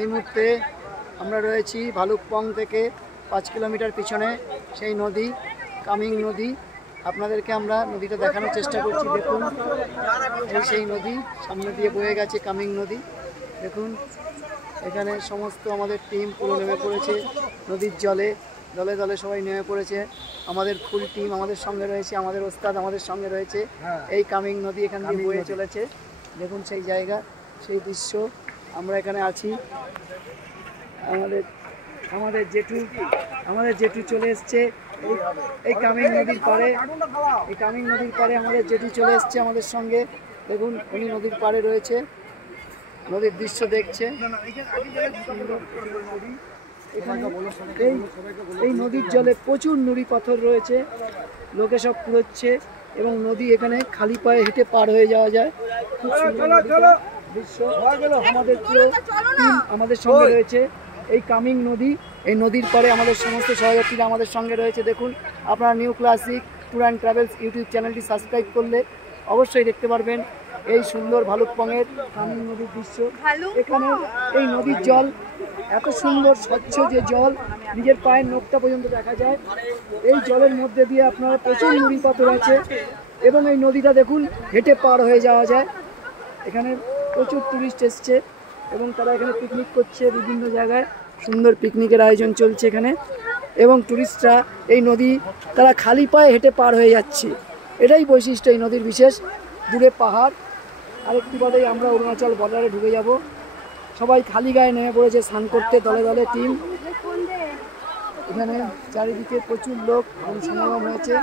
এই মুহূর্তে আমরা রয়েছি ভালুকপং থেকে 5 কিলোমিটার পিছনে সেই নদী কামিং নদী। আপনাদেরকে আমরা নদীটা দেখানোর চেষ্টা করছি। দেখুন এই সেই নদী, সামনে দিয়ে বয়ে গেছে কামিং নদী। দেখুন এখানে সমস্ত আমাদের টিম পুরো নেমে পড়েছে নদীর জলে, দলে দলে সবাই নেমে পড়েছে। আমাদের ফুল টিম আমাদের সঙ্গে রয়েছে, আমাদের ওস্তাদ আমাদের সঙ্গে রয়েছে। এই কামিং নদী এখান দিয়ে বয়ে চলেছে। দেখুন সেই জায়গা, সেই দৃশ্য। আমরা এখানে আছি, আমাদের জেঠু চলে এসছে এই কামিং নদীর পাড়ে। এই কামিং নদীর পাড়ে আমাদের জেঠু চলে এসছে আমাদের সঙ্গে। দেখুন উনি নদীর পাড়ে রয়েছে, নদীর দৃশ্য দেখছে। এই নদীর জলে প্রচুর নুড়ি পাথর রয়েছে, লোকে সব কুড়োচ্ছে এবং নদী এখানে খালি পায়ে হেঁটে পার হয়ে যাওয়া যায়। খুব সুন্দর দৃশ্য। আমাদের সঙ্গে রয়েছে এই কামিং নদী। এই নদীর পরে আমাদের সমস্ত সহযাত্রীরা আমাদের সঙ্গে রয়েছে। দেখুন আপনারা new classic tour and travels YouTube চ্যানেলটি সাবস্ক্রাইব করলে অবশ্যই দেখতে পারবেন এই সুন্দর ভালুকপংয়ের কামিং নদীর দৃশ্য। এখানে এই নদীর জল এত সুন্দর স্বচ্ছ যে জল নিজের পায়ের নখটা পর্যন্ত দেখা যায়। এই জলের মধ্যে দিয়ে আপনারা প্রচুর নুড়ি পাথর আছে এবং এই নদীটা দেখুন হেঁটে পার হয়ে যাওয়া যায়। এখানে প্রচুর টুরিস্ট এসছে এবং তারা এখানে পিকনিক করছে। বিভিন্ন জায়গায় সুন্দর পিকনিকের আয়োজন চলছে এখানে এবং টুরিস্টরা এই নদী তারা খালি পায়ে হেঁটে পার হয়ে যাচ্ছে। এটাই বৈশিষ্ট্য এই নদীর বিশেষ। দূরে পাহাড়, আরেকটু বাদেই আমরা অরুণাচল বর্ডারে ঢুকে যাব। সবাই খালি গায়ে নেমে পড়েছে স্নান করতে, দলে দলে টিম। এখানে চারিদিকে প্রচুর লোক সমাগম হয়েছে।